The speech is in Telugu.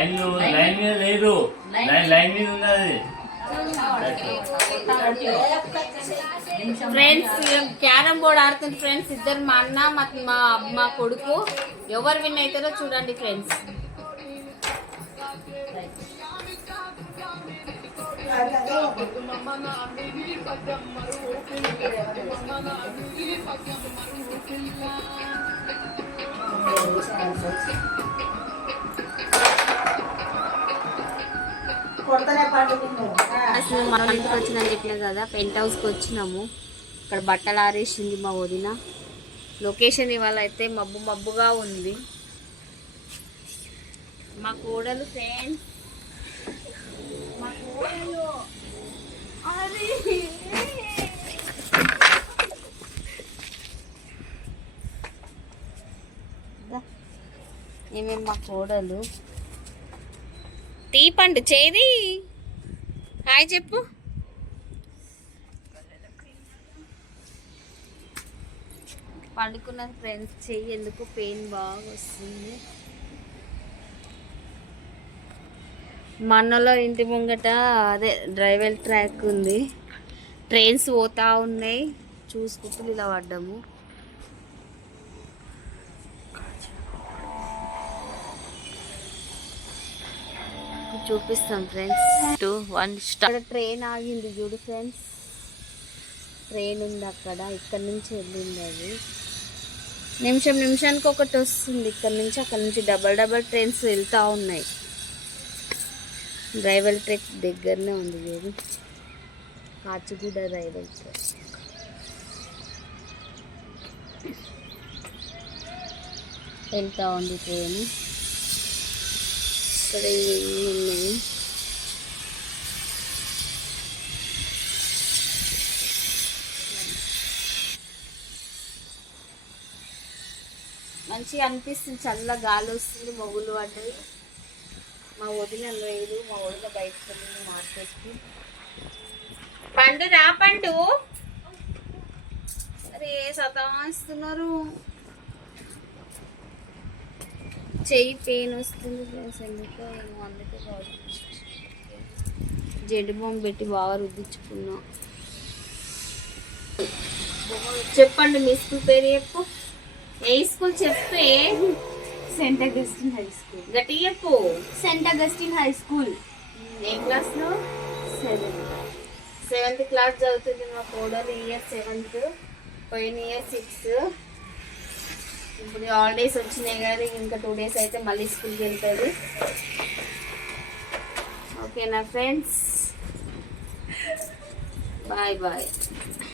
లైన్ మీద లేదు, లైన్ మీద ఉన్నది. ఫ్రెండ్స్ క్యారమ్ బోర్డ్ ఆడుతుంది ఫ్రెండ్స్. ఇద్దరు మా అన్న మా కొడుకు. ఎవరు విన్ అవుతారో చూడండి ఫ్రెండ్స్. అసలు మనం ఇంటికి వచ్చిందని చెప్పినా కదా, పెంట్ హౌస్కి వచ్చినాము. ఇక్కడ బట్టలు ఆరేసింది మా వదిన. లొకేషన్ ఇవాళ అయితే మబ్బుగా ఉంది. మా కోడలు ఫ్రెండ్స్, మా కోడలు ఏమేమి మా కోడలు టీ పండు చేది. హాయ్ చెప్పు. పండుకున్న ఫ్రెండ్స్, చెయ్యి ఎందుకు పెయిన్ బాగా వస్తుంది. మన్నలో ఇంటి ముంగట అదే డ్రైవర్ ట్రాక్ ఉంది, ట్రైన్స్ పోతా ఉన్నాయి. చూసుకుంటూ ఇలా పడ్డాము. చూపిస్తాం ఫ్రెండ్స్. 2 1 స్టార్ట్. ట్రైన్ ఆగింది చూడు ఫ్రెండ్స్. ట్రైన్ ఉంది అక్కడ, ఇక్కడ నుంచి వెళ్ళింది అది. నిమిషానికి ఒకటి వస్తుంది ఇక్కడ నుంచి. అక్కడ నుంచి డబల్ ట్రైన్స్ వెళ్తూ ఉన్నాయి. రైల్వే ట్రాక్ దగ్గరనే ఉంది చూడు, కాచిగూడ రైల్వే ట్రాక్. వెళ్తూ ఉంది ట్రైన్. ఇక్కడ ఉన్నాయి. మంచిగా అనిపిస్తుంది, చల్ల గాలి వస్తుంది, మొగులు పడ్డది. మా వదిన లేదు, మా వదిన బయటకు వెళ్ళింది మార్కెట్కి. పండు రా పండు. అరే సతాయిస్తున్నారు. చెయ్యి పెయిన్ వస్తుంది ఫ్రెండ్స్, ఎందుకో ఏమో, అందుకే జెండు బాంబు పెట్టి బాగా రుద్దించుకున్నా. చెప్పండి మీ స్కూల్ పేరు చెప్పు. ఏ స్కూల్ చెప్పే. Saint Augustine high school. గట్టి చెప్పు. Saint Augustine high school. ఏ క్లాస్లో? 7th క్లాస్ చదువుతుంది మా కోడలు. ఇయర్ 7th, పోయిన ఇయర్ 6. ఇప్పుడు హాలిడేస్ వచ్చినాయి కదా, ఇంకా 2 days అయితే మళ్ళీ స్కూల్కి వెళ్తుంది. ఓకేనా ఫ్రెండ్స్, బాయ్.